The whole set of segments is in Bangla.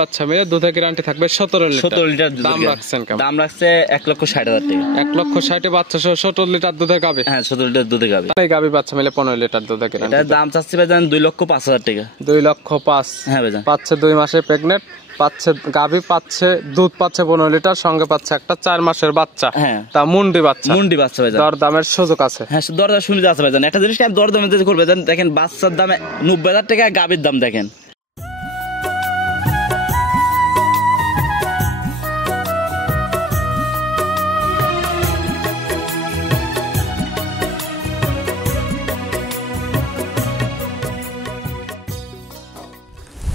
বাচ্চা মিলে দুধের গ্যারান্টি থাকবে 17 লিটার। 17 লিটার দাম রাখছেন কেমন? দাম রাখছে 1,60,000 টাকা। 1,60,000 বাচ্চা সহ 17 লিটার দুধের গাবি। হ্যাঁ 17 লিটার দুধের গাবি। এই গাবি বাচ্চা মিলে 15 লিটার দুধের গ্যারান্টি। এটার দাম চাচ্ছি ভাইজান 2,05,000 টাকা। 2,05,000। হ্যাঁ ভাইজান। পাচ্ছে 2 মাসে প্রেগনেন্ট, পাচ্ছে গাবি, পাচ্ছে দুধ, পাচ্ছে 15 লিটার, সঙ্গে পাচ্ছে একটা 4 মাসের বাচ্চা। হ্যাঁ তা মুন্ডি বাচ্চা। মুন্ডি বাচ্চা ভাইজান। দর দামের সুযোগ আছে। হ্যাঁ দরদাম সুবিধা আছে ভাইজান। একটা জিনিস আমি দরদামে যদি করবে জানেন, দেখেন বাচ্চার দাম 90,000 টাকা, গাবির দাম দেখেন।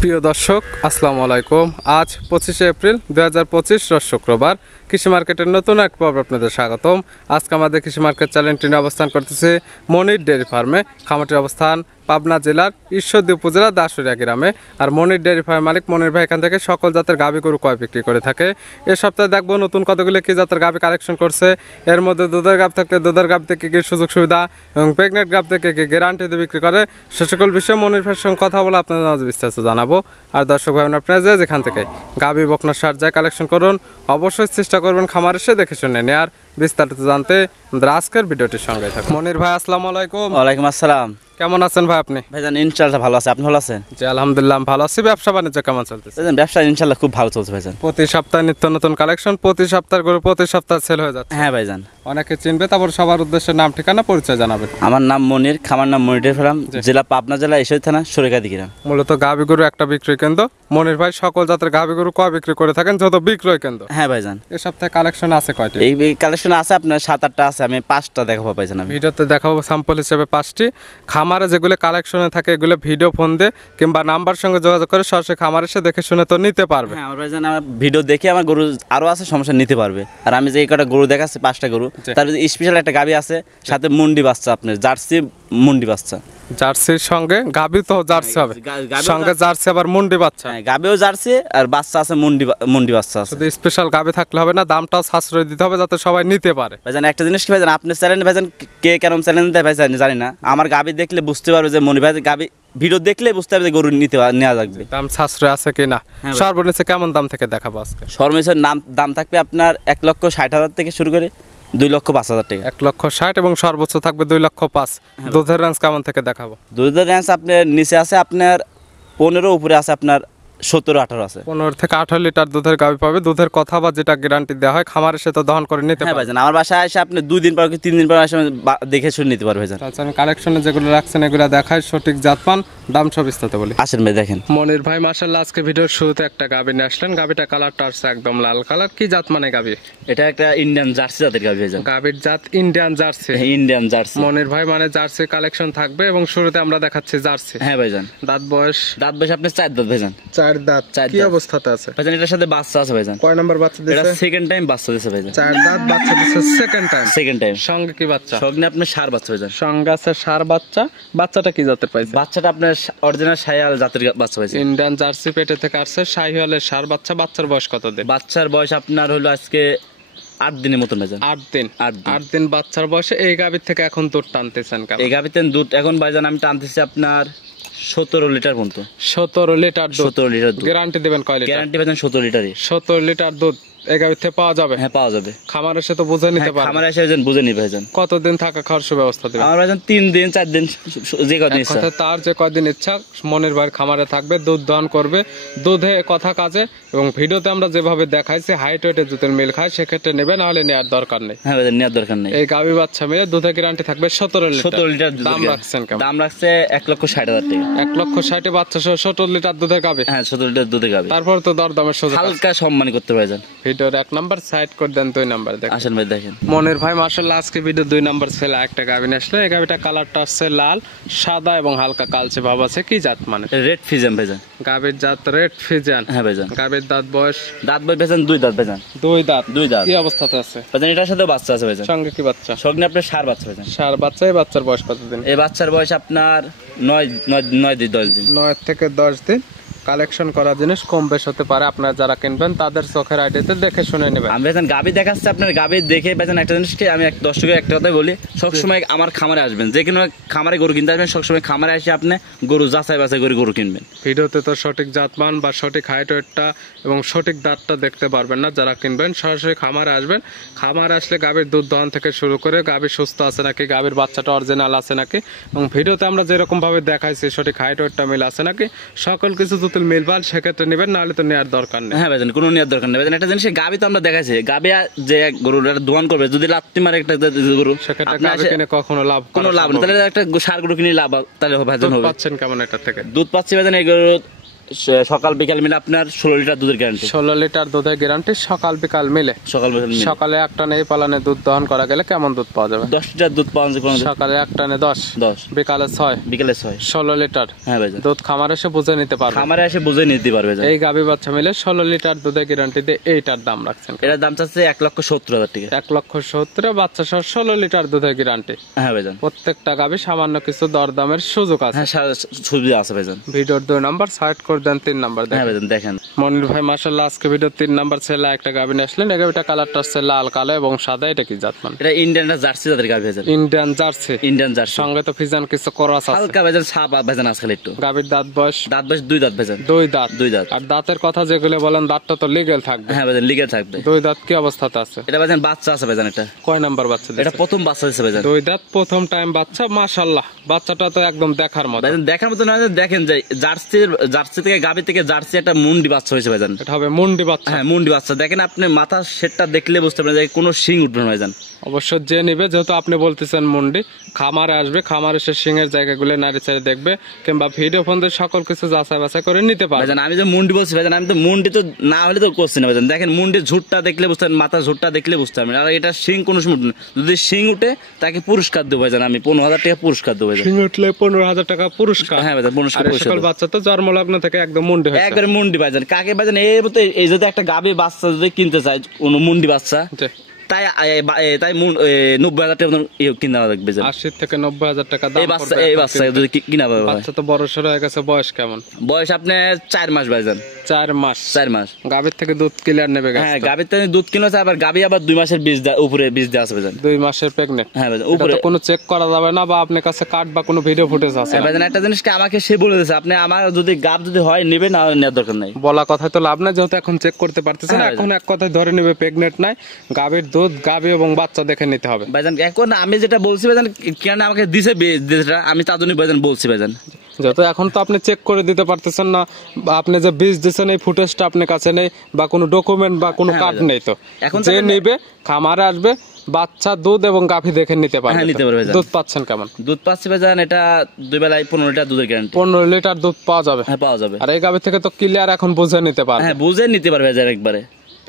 প্রিয় দর্শক আসসালামু আলাইকুম। আজ 25শে এপ্রিল 2025 রোজ শুক্রবার। কৃষি মার্কেটের নতুন এক পর্ব আপনাদের স্বাগতম। আজকে আমাদের কৃষি মার্কেট চ্যানেলটি অবস্থান করতেছে মনির ডেয়ারি ফার্মে। খামারটির অবস্থান পাবনা জেলার ঈশ্বরদী উপজেলা দাসুরিয়া গ্রামে। আর মনির ডেয়ারি ফার্ম মালিক মনির ভাই এখান থেকে সকল জাতের গাভী গরু ক্রয় বিক্রি করে থাকে। এ সপ্তাহে দেখবো নতুন কতগুলি কি জাতের গাভী কালেকশন করছে। এর মধ্যে দুধের গাভ থাকলে দুধের গাভ থেকে কী সুযোগ সুবিধা এবং প্রেগনেন্ট গাভ থেকে কী গ্যারান্টি দিয়ে বিক্রি করে, সে সকল বিষয়ে মনির ভাইয়ের সঙ্গে কথা বলে আপনাদের মাঝে বিস্তারিত জানাবো। আর দর্শক ভাই আপনারা যেখান থেকে গাভী বকনা সার যায় কালেকশন করুন, অবশ্যই চেষ্টা করবেন খামার এসে দেখে শুনে নেয়ার। বিস্তারিত জানতে আমাদের আজকের ভিডিওটির সঙ্গে থাকুন। মনির ভাই আসসালামু আলাইকুম। ওয়ালাইকুম আসসালাম। কেমন আছেন ভাই আপনি? ভাইজান ইনশাআল্লাহ ভালো আছে, আপনি ভালো আছেন? জি আলহামদুলিল্লাহ ভালো আছি। ব্যবসা বাণিজ্য কেমন চলতেছে? ভাইজান ব্যবসা ইনশাআল্লাহ খুব ভালো চলছে ভাইজান। প্রতি সপ্তাহে নিত্য নতুন কালেকশন, প্রতি সপ্তাহে গরু প্রতি সপ্তাহে সেল হয়ে যাচ্ছে। হ্যাঁ ভাইজান। অনেকে চিনবে, তারপর সবার উদ্দেশ্যে নাম ঠিকানা পরিচয় জানাবেন। আমার নাম মনির, খামার নাম মনির ডেয়ারি ফার্ম, জেলা পাবনা জেলা ঈশ্বরদী থানা সরিকাদি গ্রাম। মূলত গাভী গরু একটা বিক্রয় কেন্দ্র। মনির ভাই সকল জাতের গাভী গরু কয় বিক্রি করে থাকেন, যত বিক্রয় কেন্দ্র। হ্যাঁ ভাইজান। এ সপ্তাহে কালেকশন আছে কয়টি? এই কালেকশন আছে আপনার 7-8টা আছে, আমি 5টা দেখাবো ভাইজান। আমি ভিডিওতে দেখাবো স্যাম্পল হিসেবে 5টি। খামারে যেগুলো কালেকশনে থাকে এগুলো ভিডিও ফোন দিয়ে কিংবা নাম্বার সঙ্গে যোগাযোগ করে সরাসরি খামার এসে দেখে শুনে তো নিতে পারবে। হ্যাঁ আমার ভাইজান, আমার ভিডিও দেখে আমার গরু আরো আছে সমস্যা নিতে পারবে। আর আমি যে কটা গরু দেখাচ্ছি 5টা গরু, তার স্পেশাল একটা গাভী আছে, সাথে মুন্ডি বাচ্চা, আপনার জার্সি মুন্ডি বাচ্চা। জার্সির সঙ্গে গাভী তো জার্সি হবে, সঙ্গে জার্সি আবার মুন্ডি বাচ্চা। হ্যাঁ গাভীও জার্সি আর বাচ্চা আছে মুন্ডি বাচ্চা আছে। শুধু স্পেশাল গাভী থাকলে হবে না, দামটাও সাশ্রয় দিতে হবে যাতে সবাই নিতে পারে। ভাইজান একটা জিনিস কি ভাইজান, আপনি চ্যানেল ভাইজান কে কেরম চ্যানেল দেয় ভাইজান জানি না, আমার গাভী দেখলে বুঝতে পারবে যে মনির ভাই গাভী ভিডিও দেখলে বুঝতে পারবে যে গরু নেওয়া লাগবে। দাম সাশ্রয় আছে কিনা, সর্বনিম্ন কেমন দাম থেকে দেখাবো আজকে? সর্বনিম্ন দাম থাকবে আপনার 1,60,000 থেকে শুরু করে 2,05,000 টাকা। 1,60,000 এবং সর্বোচ্চ থাকবে 2,05,000। দুধের রেঞ্জ কেমন থেকে দেখাবো? দুধের রেঞ্জ আপনার নিচে আছে আপনার 15, উপরে আছে আপনার 17-18 আছে। 15 থেকে 18 লিটার দুধের গাভী পাবে। দুধের কথা বা যেটা গ্যারান্টি দেওয়া হয় খামার এসে তো দহন করে নিতে পারবে। আমার বাসায় এসে আপনি 2 দিন পর কি 3 দিন পর এসে দেখে শুনে নিতে পারবে। আচ্ছা আমি কালেকশনে যেগুলো রাখছেন এগুলো দেখাই, সঠিক জাতমান দাম সব বিস্তারিত বলি। আসেন ভাই দেখেন। মনির ভাই মাশাআল্লাহ আজকে ভিডিওর শুরুতে একটা গাভী নিয়ে আসলেন। গাভীটা কালারটা আসছে একদম লাল কালার। কি জাত মানে গাভী? এটা একটা ইন্ডিয়ান জার্সি জাতের গাভী ভাইজান। গাভীর জাত Indian Jersey. Indian Jersey. Monir ভাই মানে জার্সি কালেকশন থাকবে এবং শুরুতে আমরা দেখাচ্ছি জার্সি। হ্যাঁ ভাইজান। দাঁত বয়স আপনি 4 দাঁত ভাইজান। 4 দাঁত। কি অবস্থাতে আছে ভাইজান? এটার সাথে বাচ্চা আছে ভাইজান। কয় নাম্বার বাচ্চা দিছে? এটা সেকেন্ড টাইম বাচ্চা দিছে ভাইজান। 4 দাঁত বাচ্চা দিছে সেকেন্ড টাইম। সঙ্গে কি বাচ্চা? সঙ্গে আপনার ষাঁড় বাচ্চা ভাইজান। সঙ্গে আছে ষাঁড় বাচ্চা। বাচ্চাটা কি জাতের পাইছে? বাচ্চাটা আপনার অরিজিনাল শাহিওয়াল জাতের বাচ্চা পাইছে। ইন্ডিয়ান জার্সি পেটে থেকে আসছে, শাহিওয়ালের ষাঁড় বাচ্চা। বাচ্চার বয়স কত দিন? বাচ্চার বয়স আপনার হলো আজকে 8 দিনের মতন ভাইজান। 8 দিন বাচ্চার বয়সে এই গাভীর থেকে এখন দুধ টানতেছেন কেমন? এই গাভীতে দুধ এখন ভাইজান আমি টানতেছি আপনার 17 লিটার পর্যন্ত। 17 লিটার দুধ। 17 লিটার দুধ। গ্যারান্টি দিবেন কয় লিটার? গ্যারান্টি ভাইজান 17 লিটারই। 17 লিটার দুধ এই গাভীর থেকে পাওয়া যাবে? হ্যাঁ পাওয়া যাবে। খামার এসে তো বুঝে নিতে পারবে। খামার এসে ভাইজান বুঝে নিবে ভাইজান। কতদিন থাকা খাওয়ার সুব্যবস্থা দিবেন? আমার ভাইজান 3 দিন 4 দিন যে কদিন ইচ্ছা। তার যে কদিন ইচ্ছা মনির ভাইয়ের খামারে থাকবে, দুধ দহন করবে। দুধে কথা কাজে এবং ভিডিওতে আমরা যেভাবে দেখাইছি হাইট ওয়েটের দুধের মিল খায়, সেক্ষেত্রে নেবে, না হলে নেওয়ার দরকার নেই। হ্যাঁ ভাইজান নেওয়ার দরকার নেই। এই গাভী বাচ্চা মিলে দুধের গ্যারান্টি থাকবে 17 লিটার। 17 লিটার। দাম রাখছেন কেমন? দাম রাখছে 1,60,000 টাকা। 1,60,000 বাচ্চা সহ 17 লিটার দুধের গাভী। হ্যাঁ 17 লিটার দুধের গাভী। তারপর তো দরদামের সুযোগ হালকা সম্মান করতে পারে ভাইজান। ভিডিওর 1 নাম্বার সাইড করে দেন, 2 নাম্বার দেখেন। আসেন ভাই দেখেন। মনির ভাই মাশাআল্লাহ আজকে ভিডিও 2 নাম্বার ছেলে একটা গাভী নিয়ে আসলে। এই গাভীটা কালারটা হচ্ছে লাল, সাদা এবং হালকা কালচে ভাব আছে। কি জাত মানে? রেড ফিজিয়ান ভাইজান। গাভীর জাত রেড ফিজিয়ান। হ্যাঁ ভাইজান। গাভীর দাঁত বয়স? দাঁত ভাইজান 2 দাঁত ভাইজান। 2 দাঁত। কি অবস্থাতে আছে ভাইজান? এটার সাথে বাচ্চা আছে ভাইজান। সঙ্গে কি বাচ্চা? সঙ্গে আপনার ষাঁড় বাচ্চা ভাইজান। ষাঁড় বাচ্চা। এই বাচ্চার বয়স কত দিন? এই বাচ্চার বয়স আপনার 9 10 দিন। 9 থেকে 10 দিন। কালেকশন করা জিনিস কম বেশ হতে পারে, আপনারা যারা কিনবেন তাদের চোখের আইডিয়াতে দেখে শুনে নেবেন। আমি ভাইজান গাবি দেখাচ্ছি, আপনার গাবি দেখে ভাইজান একটা জিনিসকে আমি দর্শকের একটা কথাই বলি, সবসময় আমার খামারে আসবেন, যে কোনো খামারে গরু কিনতে আসবেন, সবসময় খামারে এসে আপনি গরু যাচাই বাছাই করে গরু কিনবেন। ভিডিওতে তো সঠিক জাতমান বা সঠিক হাইট ওয়েটটা এবং সঠিক দাঁতটা দেখতে পারবেন না, যারা কিনবেন সরাসরি খামারে আসবেন। খামারে আসলে গাভীর দুধ দহন থেকে শুরু করে গাভী সুস্থ আছে নাকি, গাভীর বাচ্চাটা অরিজিনাল আছে নাকি, এবং ভিডিওতে আমরা যেরকম ভাবে দেখাইছি সঠিক হাইট ওয়েটটা মিল আছে নাকি, সকল কিছু যদি মিল পান সেক্ষেত্রে নেবেন, নাহলে তো নেওয়ার দরকার নেই। হ্যাঁ ভাইজান, কোনো নেওয়ার দরকার নেই ভাইজান। একটা জিনিস গাবি তো আমরা দেখাইছি, গাবি যে গরুর দোয়ান করবে, যদি লাত্তি মারে একটা গরু, সেক্ষেত্রে আপনি গাভী কিনে কখনো লাভ কোনো লাভ নেই। তাহলে একটা সার গরু কিনে লাভ, তাহলে ভাইজান হবে। পাচ্ছেন কেমন এটা থেকে? দুধ পাচ্ছি ভাইজান এই গরু সকাল বিকাল মিলে আপনার 16 লিটার দুধের গ্যারান্টি। 16 লিটার দুধের গ্যারান্টি সকাল বিকাল মিলে। সকাল বিকাল মিলে। সকালে এক টানে এই পালানে দুধ দহন করা গেলে কেমন দুধ পাওয়া যাবে? 10 লিটার দুধ পাওয়া যাবে। সকালে এক টানে 10, বিকালে 6, বিকালে 6, 16 লিটার। হ্যাঁ ভাইজান, দুধ খামারে এসে বুঝে নিতে পারবে, খামারে এসে বুঝে নিতে পারবে। এই গাভী বাচ্চা মিলে 16 লিটার দুধের গ্যারান্টি দিয়ে এইটার দাম রাখছেন? এটার দাম চাচ্ছে 1,70,000 টাকা। 1,70,000 বাচ্চা সহ 16 লিটার দুধের গ্যারান্টি। হ্যাঁ ভাইজান, প্রত্যেকটা গাভী সামান্য কিছু দরদামের সুযোগ আছে। হ্যাঁ সুবিধা আছে ভাইজান। ভিডিওর 2 নাম্বার সাইড করে দেন, 3 নাম্বার দেন। হ্যাঁ ভাইজান দেখেন। মনির ভাই মাশাআল্লাহ, আজকে ভিডিও 3 নাম্বার ছেলে একটা গাভী নিয়ে আসলেন। এই গাভীটা কালারটা হচ্ছে লাল কালো এবং সাদা, এটা কি জাতমান? এটা ইন্ডিয়ান জার্সি জাতের গাভী ভাইজান। Indian Jersey. ইন্ডিয়ান জার্সি সঙ্গে তো ফিজান কিছু ক্রস আছে হালকা ভাইজান, সাপ ভাইজান আজকাল একটু। গাভীর দাঁত বয়স? দাঁত বয়স 2 দাঁত ভাইজান। 2 দাঁত। 2 দাঁত। আর দাঁতের কথা যেগুলো বলেন, দাঁতটা তো লিগ্যাল থাকবে? হ্যাঁ ভাইজান লিগ্যাল থাকবে। 2 দাঁত কি অবস্থাতে আছে? এটা ভাইজান বাচ্চা আছে ভাইজান। এটা কয় নাম্বার বাচ্চা? এটা প্রথম বাচ্চা দিছে ভাইজান। 2 দাঁত প্রথম টাইম বাচ্চা, মাশাআল্লাহ বাচ্চাটা তো একদম দেখার মতো। ভাইজান দেখার মতো না, দেখেন যে জার্সি থেকে গাভী থেকে জার্সি একটা মুন্ডি বাচ্চা হয়েছে ভাইজান। এটা হবে মুন্ডি বাচ্চা? হ্যাঁ মুন্ডি বাচ্চা। দেখেন আপনি মাথার শেডটা দেখলে বুঝতে পারবেন যে কোনো শিং উঠবে না ভাইজান। অবশ্য যে নিবে, যেহেতু আপনি বলতেছেন মুন্ডি, খামারে আসবে, খামারে এসে শিঙের জায়গাগুলো নাড়ি চাড়ি দেখবে, কিংবা ভিডিও ফোন দিয়ে সকল কিছু যাচাই বাছাই করে নিতে পারবে। ভাইজান আমি যে মুন্ডি বলছি ভাইজান, আমি তো মুন্ডি তো না হলে তো করছি না ভাইজান। দেখেন মুন্ডির ঝুটটা দেখলে বুঝতে পারবেন, মাথার ঝুটটা দেখলে বুঝতে পারবেন। আর এটা শিং কোনো সময় উঠবে না। যদি শিং উঠে তাকে পুরস্কার দেবো ভাইজান, আমি 15,000 টাকা পুরস্কার দেবো ভাইজান। শিং উঠলে 15,000 টাকা পুরস্কার? হ্যাঁ ভাইজান পুরস্কার। সকল বাচ্চা তো জন্মলগ্ন থেকে একদম মুন্ডি হয়েছে? একবারে মুন্ডি ভাইজান। কাকে ভাইজান এর মতো এই যদি একটা গাভী বাচ্চা যদি কিনতে চায়, কোনো মুন্ডি বাচ্চা, তাই 90,000 টাকা কিনা লাগবে। 80 থেকে 90,000 টাকা দাম এই বাচ্চা যদি কিনা পাবে। বাচ্চা তো বড় সড়ো হয়ে গেছে, বয়স কেমন? বয়স আপনি 4 মাস ভাইজান। 4 মাস? 4 মাস। গাভীর থেকে দুধ ক্লিয়ার নেবে? হ্যাঁ গাভীর থেকে দুধ কিনেছে, আবার গাভী আবার 2 মাসের বীজ উপরে বীজ দেওয়া আছে ভাইজান। 2 মাসের প্রেগনেন্ট? হ্যাঁ ভাইজান। উপরে কোনো চেক করা যাবে না, বা আপনার কাছে কার্ড বা কোনো ভিডিও ফুটেজ আছে? ভাইজান একটা জিনিস কি আমাকে সে বলে দিয়েছে, আপনি আমার যদি গাভ যদি হয় নেবে, না নেওয়ার দরকার নাই। বলা কথায় তো লাভ নাই, যেহেতু এখন চেক করতে পারতেছে না। এখন এক কথায় ধরে নেবে প্রেগনেন্ট নাই, গাভীর দুধ, গাভী এবং বাচ্চা দেখে নিতে হবে ভাইজান। এখন আমি যেটা বলছি ভাইজান, কেন আমাকে দিছে যেটা, আমি তার জন্য ভাইজান বলছি ভাইজান। যেহেতু এখন তো আপনি চেক করে দিতে পারতেছেন না, বা আপনি যে বীজ দিচ্ছেন এই ফুটেজটা আপনার কাছে নেই, বা কোনো ডকুমেন্ট বা কোনো কার্ড নেই, তো এখন যে নিবে খামারে আসবে, বাচ্চা, দুধ এবং গাভী দেখে নিতে পারবে। দুধ পাচ্ছেন কেমন? দুধ পাচ্ছি ভাইজান, এটা 2 বেলায় 15 লিটার দুধের গ্যারান্টি। 15 লিটার দুধ পাওয়া যাবে? হ্যাঁ পাওয়া যাবে। আর এই গাভী থেকে তো ক্লিয়ার এখন বুঝে নিতে পারবে? হ্যাঁ বুঝে নিতে পারবে ভাইজান একবারে।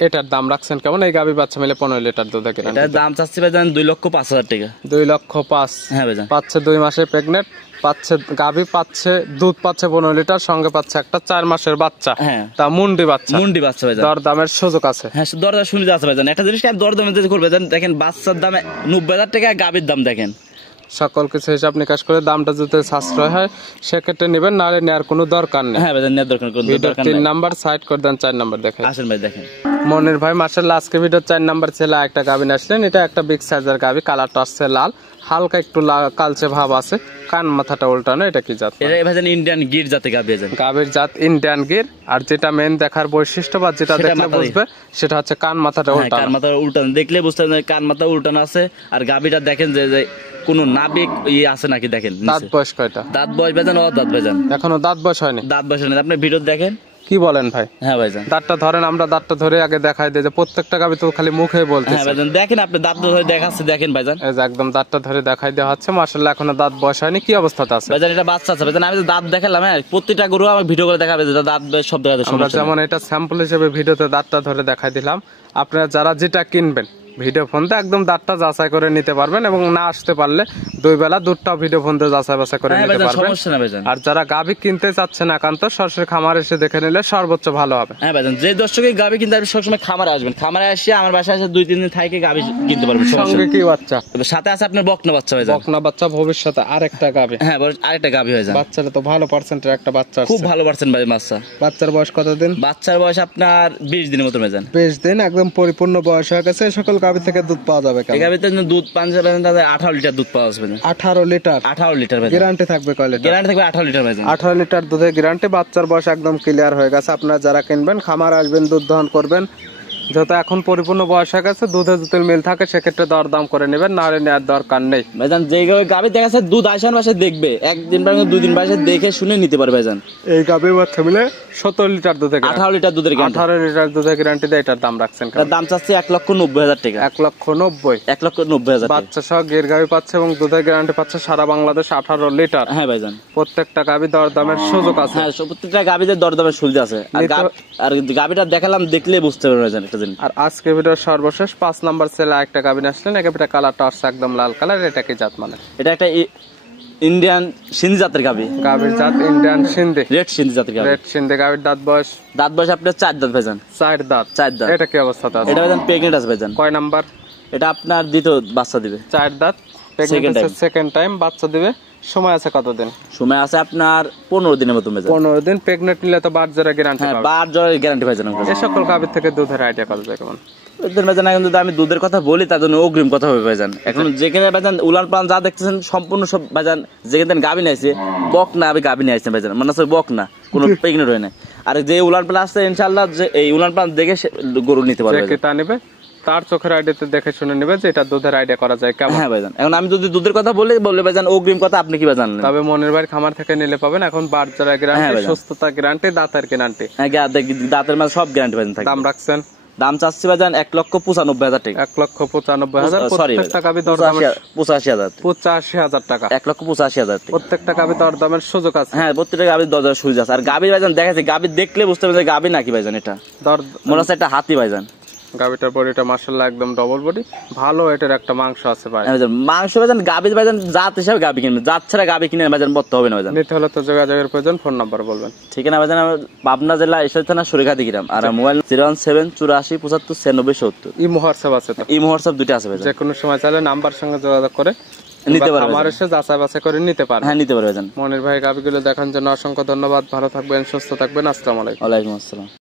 এটার দাম রাখছেন কেমন? এই গাভী বাচ্চা মিলে 15 লিটার দুধের গ্যারান্টি। এটার দাম চাচ্ছি ভাইজান 2,05,000 টাকা। 2,05,000? হ্যাঁ ভাইজান। পাচ্ছে 2 মাসের প্রেগনেন্ট, পাচ্ছে গাভী, পাচ্ছে দুধ, পাচ্ছে 15 লিটার, সঙ্গে পাচ্ছে একটা 4 মাসের বাচ্চা। হ্যাঁ তা মুন্ডি বাচ্চা? মুন্ডি বাচ্চা ভাইজান। দরদামের সুযোগ আছে? হ্যাঁ দরদাম সুবিধা আছে ভাইজান। একটা জিনিস দরদামে যদি করবে দেখেন, বাচ্চার দাম 90,000 টাকা, গাভীর দাম দেখেন। সকল কিছু হিসাব নিকাশ করে দামটা যদি সাশ্রয় হয় সেক্ষেত্রে নেবেন, নাহলে নেওয়ার কোনো দরকার নেই। হ্যাঁ ভাইজান নেওয়ার দরকার নেই। 3 নাম্বার সাইড করে দেন, 4 নাম্বার দেখেন। আসেন ভাই দেখেন। মনির ভাই মাশাআল্লাহ, আজকে ভিডিও 4 নাম্বার ছেলে একটা গাভী আসলেন। এটা একটা বিগ সাইজের গাভী, কালারটা আসছে লাল, হালকা একটু কালচে ভাব আছে, কান মাথাটা উল্টানো। এটা কি জাত? এটা ভাইজান ইন্ডিয়ান গির জাতের গাভী। গাভীর জাত ইন্ডিয়ান গির। আর যেটা মেন দেখার বৈশিষ্ট্য বা যেটা দেখলে বুঝবে সেটা হচ্ছে কান মাথাটা উল্টানো। কান মাথা উল্টানো দেখলে বুঝতে পারবেন কান মাথা উল্টানো আছে। আর গাভীটা দেখেন যে কোনো নাবিক আছে নাকি দেখেন। দাঁত বয়স কয়টা? দাঁত বয়স ভাইজান দাঁত ভাইজান এখনো দাঁত বয়স হয়নি? দাঁত বয়স হয়নি। আপনি ভিডিও দেখেন। কি বলেন ভাই? হ্যাঁ ভাইজান। দাঁতটা ধরেন, আমরা দাঁতটা ধরে আগে দেখাই দিই, যে প্রত্যেকটা গাভী তো খালি মুখে বলতে। হ্যাঁ ভাইজান দেখেন, আপনি দাঁত ধরে দেখাচ্ছে দেখেন ভাইজান। এই যে একদম দাঁতটা ধরে দেখাই দেওয়া হচ্ছে। মাশাআল্লাহ এখনো দাঁত বয়স হয়নি। কি অবস্থাতে আছে ভাইজান? এটা বাচ্চা আছে ভাইজান। আমি তো দাঁত দেখালাম। হ্যাঁ প্রত্যেকটা গরু আমি ভিডিও করে দেখাবে, দাঁত সব দেখাতে আমরা যেমন এটা স্যাম্পল হিসেবে ভিডিওতে দাঁতটা ধরে দেখাই দিলাম। আপনারা যারা যেটা কিনবেন ভিডিও ফোন দিয়ে একদম দাঁতটা যাচাই করে নিতে পারবেন এবং না আসতে পারলে দুই বেলা দুধটাও ভিডিও ফোন দিয়ে যাচাই বাছাই করে হ্যাঁ নিতে ভাইজান, পারবেন। সমস্যা না ভাইজান। আর যারা গাভী কিনতে চাচ্ছেন একান্ত সরাসরি খামার এসে দেখে নিলে সর্বোচ্চ ভালো হবে। হ্যাঁ ভাইজান, যে দর্শকের গাবি কিনতে আসবে সবসময় খামারে আসবেন, খামারে এসে আমার বাসায় এসে 2-3 দিন থেকে গাবি কিনতে পারবেন, সমস্যা সঙ্গে নেই। কি বাচ্চা? তবে সাথে আছে আপনার বকনা বাচ্চা ভাইজান। বকনা বাচ্চা ভবিষ্যতে আরেকটা গাভী। হ্যাঁ আরেকটা গাবি ভাইজান, বাচ্চাটা তো ভালো পার্সেন্টের একটা বাচ্চা খুব আসছে। ভালো পারছেন ভাই বাচ্চা। বাচ্চার বয়স কতদিন? বাচ্চার বয়স আপনার 20 দিনের মতো ভাইজান। 20 দিন, একদম পরিপূর্ণ বয়স হয়ে গেছে। এই সকল গাভী থেকে দুধ পাওয়া যাবে এই কেমন? গাবিতে দুধ পান যাবেন তাদের 18 লিটার দুধ পাওয়া যাবে। 18 লিটার 18 লিটার ভাইজান, গ্যারান্টি থাকবে কয় লিটার? গ্যারান্টি থাকবে 18 লিটার ভাইজান। 18 লিটার দুধের গ্যারান্টি। বাচ্চার বয়স একদম ক্লিয়ার হয়ে গেছে। আপনারা যারা কিনবেন খামার আসবেন, দুধ দহন করবেন। যেহেতু এখন পরিপূর্ণ বয়স হয়ে গেছে, দুধে যদি মিল থাকে সেক্ষেত্রে দরদাম করে নেবেন, না হলে নেওয়ার দরকার নেই। ভাইজান যে গাবি দেখা যাচ্ছে দুধ আসার বাসে দেখবে, একদিন বা 2 দিন বাসে দেখে শুনে নিতে পারবে ভাইজান। এই গাভীর বাচ্চা মিলে 17 লিটার দুধের 18 লিটার দুধের গ্যারান্টি। 18 লিটার দুধের গ্যারান্টি দিয়ে এটার দাম রাখছেন তার দাম চাচ্ছে 1,90,000 টাকা। 1,90,000। 1,90,000 টাকা। বাচ্চা সহ গির গাভী পাচ্ছে এবং দুধের গ্যারান্টি পাচ্ছে সারা বাংলাদেশে 18 লিটার। হ্যাঁ ভাইজান, প্রত্যেকটা গাভী দরদামের সুযোগ আছে। হ্যাঁ প্রত্যেকটা গাবিতে দরদামের সুবিধা আছে। আর গাবিটা দেখালাম, দেখলে বুঝতে পারবে ভাইজান একটা জিনিস। আর আজকে ভিডিওর সর্বশেষ 5 নাম্বার সেলে একটা গাভী আসলেন। এই গাভীটা কালারটা আসছে একদম লাল কালার। এটা কি জাত মানে? এটা একটা ইন্ডিয়ান সিন্ধি জাতের গাবি। গাভীর জাত ইন্ডিয়ান সিন্ধি, রেড সিন্ধি জাতের গাবি। রেড সিন্ধি। গাভীর দাঁত বয়স? দাঁত বয়স আপনার 4 দাঁত ভাইজান। 4 দাঁত। 4 দাঁত। এটা কি অবস্থাতে আছে? এটা ভাইজান প্রেগনেন্ট আছে ভাইজান। কয় নাম্বার? এটা আপনার দ্বিতীয় বাচ্চা দিবে। 4 দাঁত, সেকেন্ড টাইম বাচ্চা দিবে। সময় আছে কতদিন? সময় আছে আপনার 15 দিনের মতো ভাইজান। 15 দিন। প্রেগনেন্ট নিলে তো বাচ্চারা গ্যারান্টি হ্যাঁ পাবে। 12 জ্বরের গ্যারান্টি ভাইজান। এই সকল গাভীর থেকে দুধের আইডিয়া কত যায় কেমন? ওদের ভাইজান এখন যদি আমি দুধের কথা বলি তার জন্য অগ্রিম কথা হবে ভাইজান। এখন যেখানে ভাইজান উলান পালান যা দেখতেছেন সম্পূর্ণ সব ভাইজান যেখানে গাবি নিয়ে আসছে বক না, আমি গাবি নিয়ে আসছে ভাইজান, মানে হচ্ছে বক না, কোনো প্রেগনেন্ট হয় না। আর যে উলান পালান আসছে ইনশাআল্লাহ যে এই উলান পালান দেখে গরু নিতে পারবে। যে তা নেবে তার চোখের আইডিয়াতে দেখে শুনে নেবে যে এটা দুধের আইডিয়া করা যায় কেমন। হ্যাঁ ভাইজান, এখন আমি যদি দুধের কথা বললে ভাইজান অগ্রিম কথা আপনি কি ভাইজান? তবে মনের বাড়ি খামার থেকে নিলে পাবেন এখন বাচ্চারা হ্যাঁ গ্যারান্টি, ভাইজান। সুস্থতা গ্যারান্টি, দাঁতের গ্যারান্টি। হ্যাঁ দাঁতের মাঝে সব গ্যারান্টি ভাইজান থাকে। দাম রাখছেন? দাম চাচ্ছি ভাইজান 1,95,000 টাকা। 1,95,000। সরি প্রত্যেকটা গাভী দরদামের 85,000। 85,000 টাকা। 1,85,000 টাকা। প্রত্যেকটা গাভী দরদামের সুযোগ আছে। হ্যাঁ প্রত্যেকটা গাবির দরদার সুবিধা আছে। আর গাবির ভাইজান দেখাচ্ছে, গাবি দেখলে বুঝতে পারবে গাবি নাকি ভাইজান। এটা দর মনে হচ্ছে একটা হাতি ভাইজান। গাভীটার বডিটা মাশাআল্লাহ একদম ডবল বডি, ভালো এটার একটা মাংস আছে ভাই। হ্যাঁ ভাইজান, মাংস ভাইজান গাবির ভাইজান জাত হিসাবে গাবি কিনবে, জাত ছাড়া গাবি কিনে ভাইজান বলতে হবে না ভাইজান। নিতে হলে তো যোগাযোগের প্রয়োজন। ফোন নাম্বার বলবেন? ঠিকানা ভাইজান আমার পাবনা জেলা ঈশ্বর থানা সুরেখাদি গ্রাম। আর মোবাইল 01784759670। ই হোয়াটসঅ্যাপ আছে তো? এই হোয়াটসঅ্যাপ দুটো আছে ভাইজান। যে কোনো সময় চাইলে নাম্বার সঙ্গে যোগাযোগ করে নিতে পারবে আমার এসে যাচাই বাছাই করে নিতে পারবে। হ্যাঁ নিতে পারবে ভাইজান। মনির ভাই গাভীগুলো দেখার জন্য অসংখ্য ধন্যবাদ। ভালো থাকবেন, সুস্থ থাকবেন। আসসালামু আলাইকুম। ওয়ালাইকুম আসসালাম।